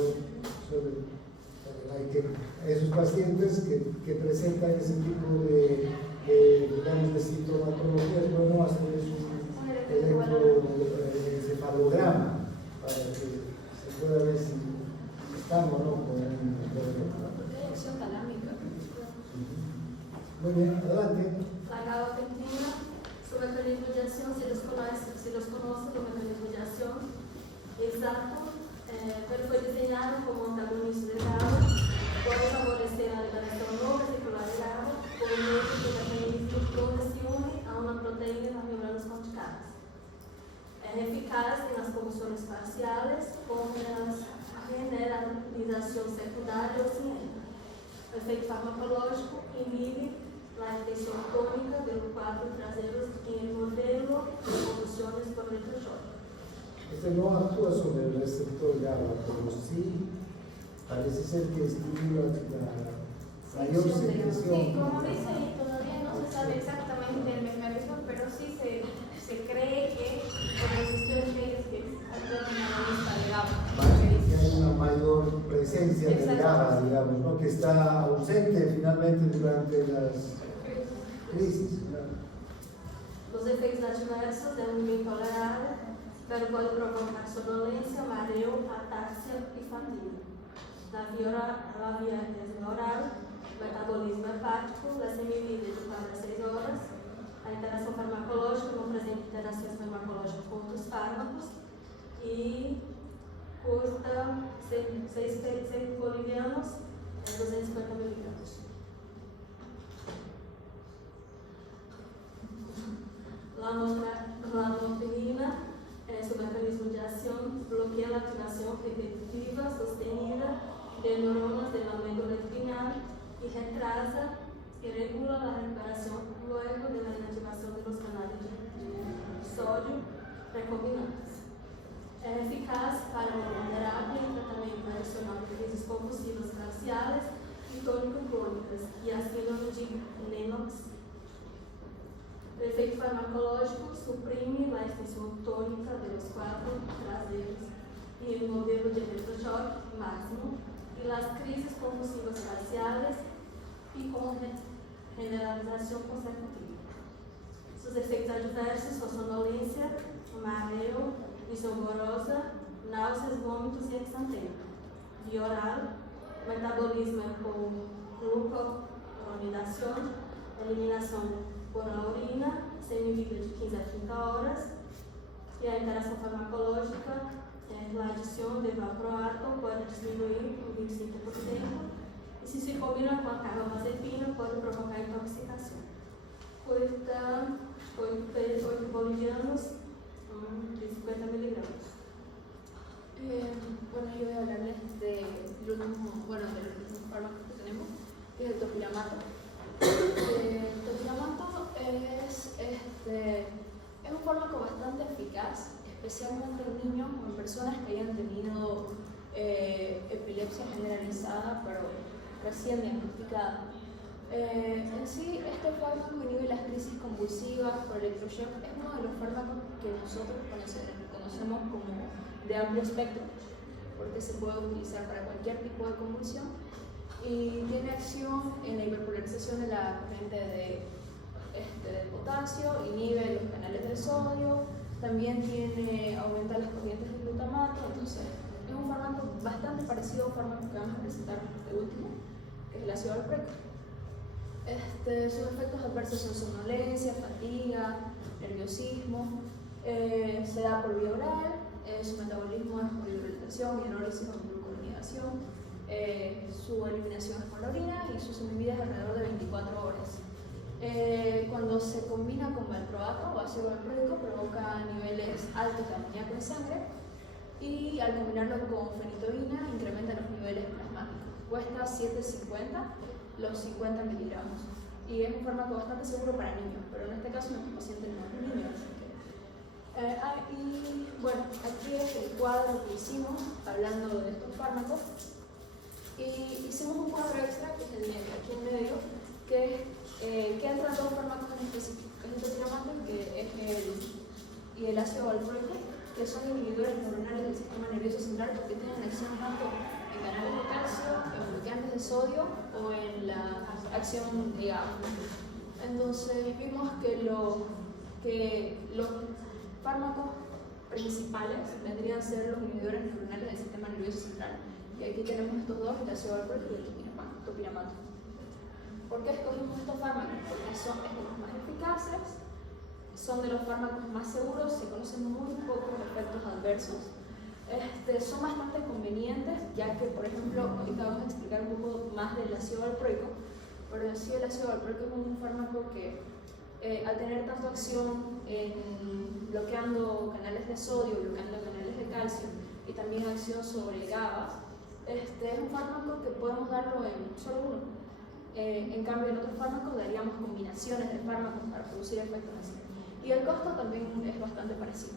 hay que, esos pacientes que presentan ese tipo de digamos, de sintomatología, es bueno hacerles un electroencefalograma para que se pueda ver si estamos o no con Acción talámica. Muy bien, adelante. La gabapentina, su mecanismo de acción, se los conoce el mecanismo de acción exacto, pero fue diseñado como antagonista de GABA, puede favorecer la liberación no reticular de GABA por medio de mecanismo donde se une a una proteína en las membranas corticales. Es eficaz en las convulsiones parciales con generalización secundaria o siguiente. El efecto farmacológico inhibe la extensión tónica de los cuatro traseros en el modelo de convulsiones por electroshock. Este no actúa sobre el receptor GABA, pero sí parece ser que estimula la mayor secreción. Sí, como dice ahí, todavía no se sabe exactamente el mecanismo, pero sí se cree que por las cuestiones que actúan en la que está ausente finalmente durante las crisis. Los efectos adversos de un intolerable, pero puede provocar sonolência, mareo, ataxia y fatiga. La via oral, metabolismo hepático, la semivida de 4 a 6 horas, a interação farmacológica, como por exemplo interações farmacológicas com outros fármacos, e custa 6 bolivianos, 250 miligramas. La norepinefrina, su mecanismo de acción bloquea la activación repetitiva sostenida de neuronas de la médula espinal y retrasa y regula la recuperación luego de la inactivación de los canales de sodio recombinantes. Es eficaz para la terapia y tratamiento adicional de crisis convulsivas parciales y tónico-crónicas y a síndrome de Lennox. El efecto farmacológico suprime la extensión tónica de los cuadros traseros y el modelo de electroshock máximo y las crisis convulsivas parciales y con generalización consecutiva. Sus efectos adversos son sonolencia, mareo, visión borrosa, náuseas, vómitos y exantema. Vía oral, metabolismo por glucuronidación, eliminación por la orina, semivida de 15 a 30 horas, y a interação farmacológica, la adición de valproato puede disminuir un 25%, y si se combina con carbamazepina puede provocar intoxicación. Cuesta 8 bolivianos, 50 miligramos. Bueno, yo voy a hablarles del último fármaco que tenemos, que es el topiramato. El topiramato es un fármaco bastante eficaz, especialmente en niños o en personas que hayan tenido epilepsia generalizada, pero recién diagnosticada. En sí, este fármaco inhibe las crisis convulsivas por electroshock. Es uno de los fármacos que nosotros conocemos como de amplio espectro, porque se puede utilizar para cualquier tipo de convulsión y tiene acción en la hiperpolarización de la corriente de potasio, inhibe los canales del sodio, también aumenta las corrientes de glutamato. Entonces es un fármaco bastante parecido a un fármaco que vamos a presentar de último, que es el ácido valproico. Sus efectos adversos son somnolencia, fatiga, nerviosismo, se da por vía oral, su metabolismo es por hidrolización y hidrólisis o glucuronidación, su eliminación es por la orina y su semivida es alrededor de 24 horas. Cuando se combina con valproato o ácido valproico provoca niveles altos de amoníaco en sangre y al combinarlo con fenitoína incrementa los niveles plasmáticos. Cuesta 7.50 los 50 miligramos y es un fármaco bastante seguro para niños, pero en este caso nuestro paciente no es un niño, así que y bueno, aquí es el cuadro que hicimos hablando de estos fármacos y hicimos un cuadro extra que es el medio, aquí en medio, que entran dos fármacos en específico, que es el topiramato y el ácido valproico, que son inhibidores neuronales del sistema nervioso central porque tienen acción tanto en canales de calcio, en bloqueantes de sodio o en la acción de GABA. Entonces vimos que los fármacos principales vendrían a ser los inhibidores neuronales del sistema nervioso central. Y aquí tenemos estos dos, el ácido valproico y el topiramato. ¿Por qué escogimos estos fármacos? Porque son los más eficaces, son de los fármacos más seguros, se conocen muy pocos efectos adversos, son bastante convenientes, ya que, por ejemplo, ahorita vamos a explicar un poco más del ácido valproico, pero en sí el ácido valproico es un fármaco que, al tener tanto acción en bloqueando canales de sodio, bloqueando canales de calcio y también acción sobre GABA, es un fármaco que podemos darlo en solo uno. En cambio, en otros fármacos daríamos combinaciones de fármacos para producir efectos así. Y el costo también es bastante parecido.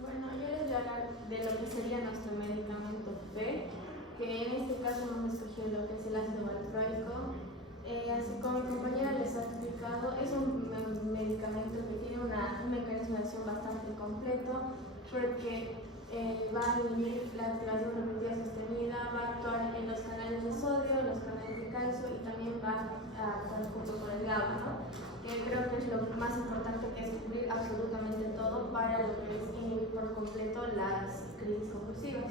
Bueno, yo les voy a hablar de lo que sería nuestro medicamento B, que en este caso hemos escogido lo que es el ácido valproico. Así como mi compañera les ha explicado, es un medicamento que tiene un mecanismo de acción bastante completo porque va a inhibir la activación repetitiva sostenida, va a actuar en los canales de sodio, en los canales de calcio y también va a actuar junto con el GABA, ¿no? Creo que es lo más importante, que es cubrir absolutamente todo para lo que es inhibir por completo las crisis convulsivas.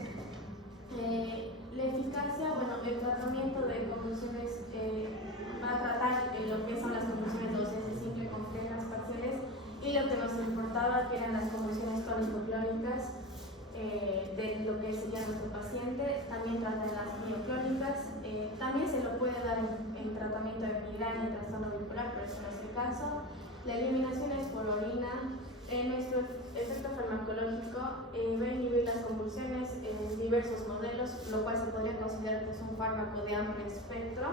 La eficacia, bueno, el tratamiento de convulsiones va a tratar lo que son las convulsiones de dosis simple, complejas, parciales, y lo que nos importaba, que eran las convulsiones tónico-clónicas de lo que sería nuestro paciente. También trata de las mioclónicas, también se lo puede dar en tratamiento de migraña y trastorno bipolar, pero eso no es el caso. La eliminación es por orina. Nuestro efecto farmacológico va a inhibir las convulsiones en diversos modelos, lo cual se podría considerar que es un fármaco de amplio espectro,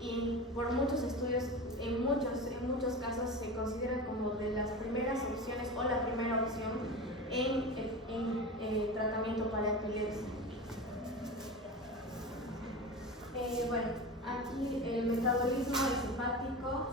y por muchos estudios, en muchos casos se considera como de las primeras opciones o la primera opción en tratamiento para epilepsia. Bueno, aquí el metabolismo es hepático.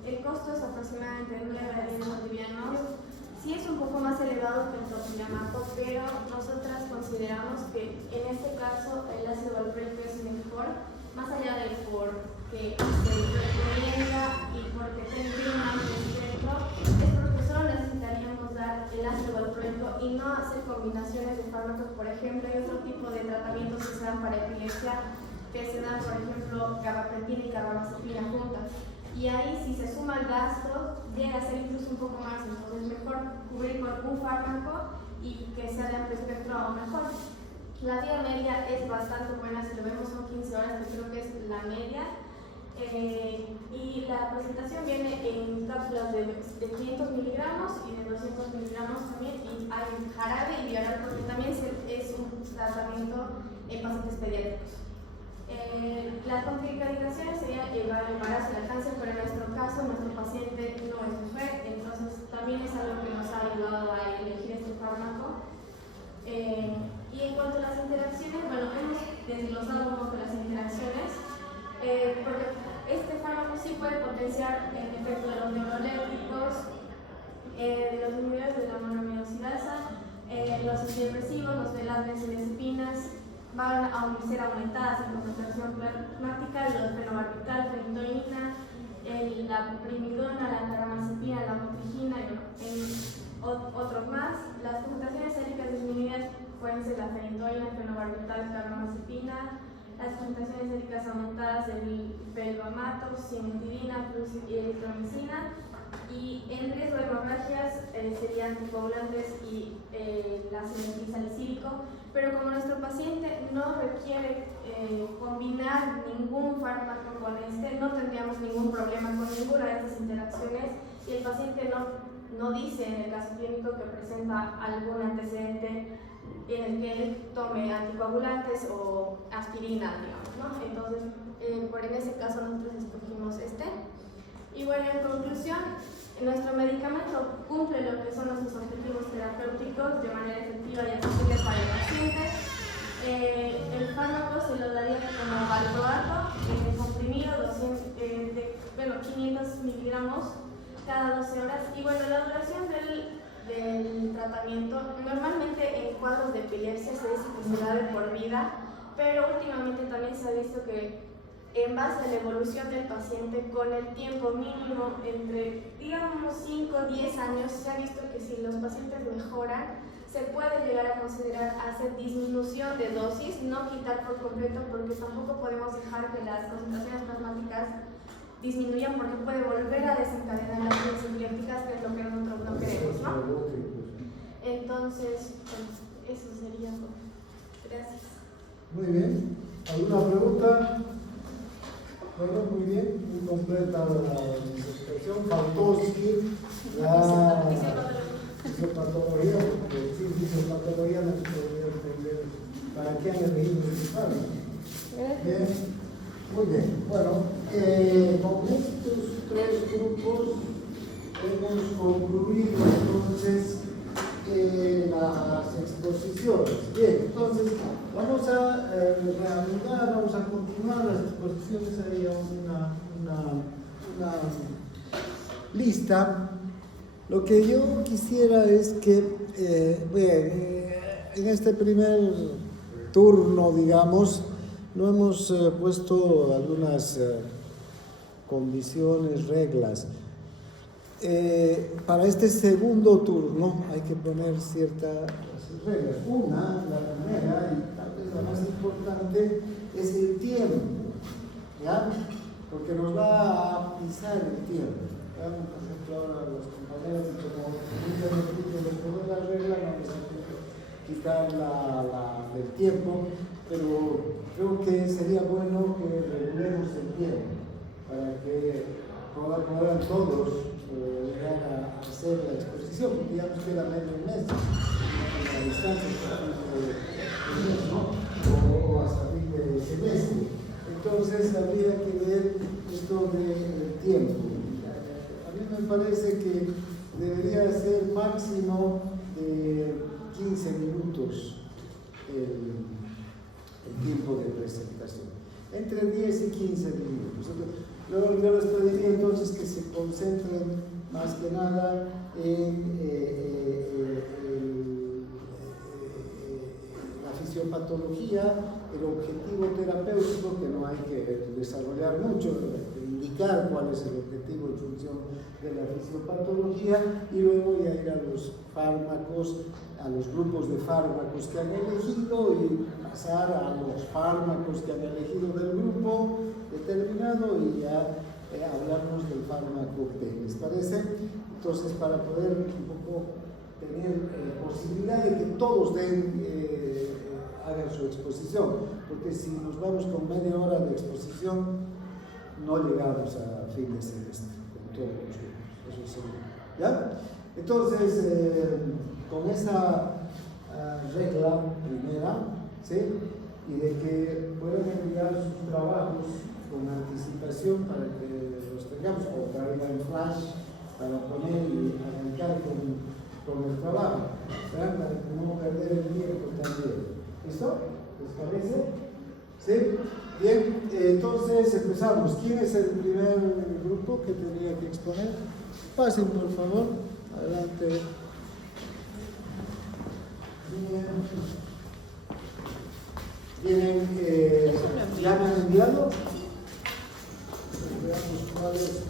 El costo es aproximadamente 9 a 10 bolivianos. Sí es un poco más elevado que el topilamato, pero nosotras consideramos que en este caso el ácido valproico es mejor, más allá de porque se recomienda y porque tiene un amplio espectro, es porque solo necesitaríamos dar el ácido valproico y no hacer combinaciones de fármacos. Por ejemplo, hay otro tipo de tratamientos que se dan para epilepsia, que se dan, por ejemplo, gabapentina y carbamazepina juntas. Y ahí, si se suma el gasto, llega a ser incluso un poco más. Entonces, mejor cubrir con un fármaco y que sea de amplio espectro aún mejor. La vía media es bastante buena, si lo vemos son 15 horas, que creo que es la media. Y la presentación viene en cápsulas de 500 miligramos y de 200 miligramos también. Y hay jarabe y oral, porque también es un tratamiento en pacientes pediátricos. Las contraindicaciones serían el embarazo y lactancia, pero en nuestro caso, nuestro paciente no es mujer, entonces también es algo que nos ha ayudado a elegir este fármaco. Y en cuanto a las interacciones, bueno, hemos desglosado un poco las interacciones, porque este fármaco sí puede potenciar el efecto de los neurolépticos, de los inhibidores de la monoaminoxidasa, los antidepresivos, las benzodiazepinas, van a ser aumentadas en concentración plasmática, los fenobarbital, fenitoína, la primidona, la carbamazepina, la motrigina y otros más. Las concentraciones séricas disminuidas pueden ser la fenitoína, fenobarbital, carbamazepina. Las concentraciones séricas aumentadas del felbamato, cimetidina, y eritromicina. Y en riesgo de hemorragias serían anticoagulantes y la cimetilsalicílico, pero como nuestro paciente no requiere combinar ningún fármaco con no tendríamos ningún problema con ninguna de estas interacciones, y el paciente no dice en el caso clínico que presenta algún antecedente en el que él tome anticoagulantes o aspirina, digamos, ¿no? Entonces, en ese caso nosotros escogimos este. Y bueno, en conclusión, nuestro medicamento cumple lo que son nuestros objetivos terapéuticos de manera efectiva y accesible para el paciente. El fármaco se lo daría como valproato, comprimido, 500 miligramos cada 12 horas. Y bueno, la duración del tratamiento, normalmente en cuadros de epilepsia se dice que se da de por vida, pero últimamente también se ha visto que en base a la evolución del paciente, con el tiempo mínimo entre, digamos, 5 o 10 años, se ha visto que si los pacientes mejoran, se puede llegar a considerar hacer disminución de dosis, no quitar por completo, porque tampoco podemos dejar que las concentraciones plasmáticas disminuyan, porque puede volver a desencadenar las crisis epilépticas, que es lo que nosotros no queremos, ¿no? Entonces, pues, eso sería todo. Gracias. Muy bien. ¿Alguna pregunta? Bueno, muy bien, muy completa la explicación. Faltó sí la fisiopatología, porque sin fisiopatología no se podría entender para qué han elegido este fármaco. Bien, muy bien. Bueno, con estos tres grupos hemos concluido entonces las exposiciones. Bien, entonces vamos a reanudar, vamos a continuar las exposiciones. Había una lista Lo que yo quisiera es que, en este primer turno, digamos, no hemos puesto algunas condiciones, reglas. Para este segundo turno hay que poner ciertas reglas. Una, la primera, y tal vez la más importante, es el tiempo, ¿ya? Porque nos va a pisar el tiempo. ¿Ya? Por ejemplo, ahora los compañeros, como nunca me piden responder la regla, no les hay que quitar el tiempo, pero creo que sería bueno que regulemos el tiempo para que puedan todos llegar a hacer la exposición, porque ya nos queda medio mes, la distancia hasta fin de mes, ¿no? O hasta fin de semestre. Entonces habría que ver esto del tiempo. A mí me parece que debería ser máximo de 15 minutos el tiempo de presentación, entre 10 y 15 minutos. Yo les pediría entonces que se concentren más que nada en la fisiopatología, el objetivo terapéutico, que no hay que desarrollar mucho, indicar cuál es el objetivo en función de la fisiopatología, y luego ya ir a los fármacos, a los grupos de fármacos que han elegido y pasar a los fármacos que han elegido del grupo determinado y ya hablarnos del fármaco P. ¿Les parece? Entonces, para poder un poco tener posibilidad de que todos hagan su exposición, porque si nos vamos con media hora de exposición, no llegamos a fin de semestre con todos los grupos, eso seguro. ¿Ya? Entonces, con esa regla primera, ¿sí? Y de que puedan enviar sus trabajos con anticipación para que los tengamos, o traigan flash para poner y arrancar con el trabajo, ¿verdad? Para no perder el tiempo también. ¿Listo? ¿Les parece? ¿Sí? Bien, entonces empezamos. ¿Quién es el primer grupo que tendría que exponer? Pasen, por favor. Adelante. Bien. ¿Ya me han enviado? Veamos cuál es.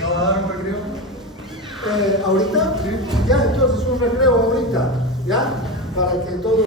¿No va a dar un recreo? ¿Ahorita? Sí. Ya, entonces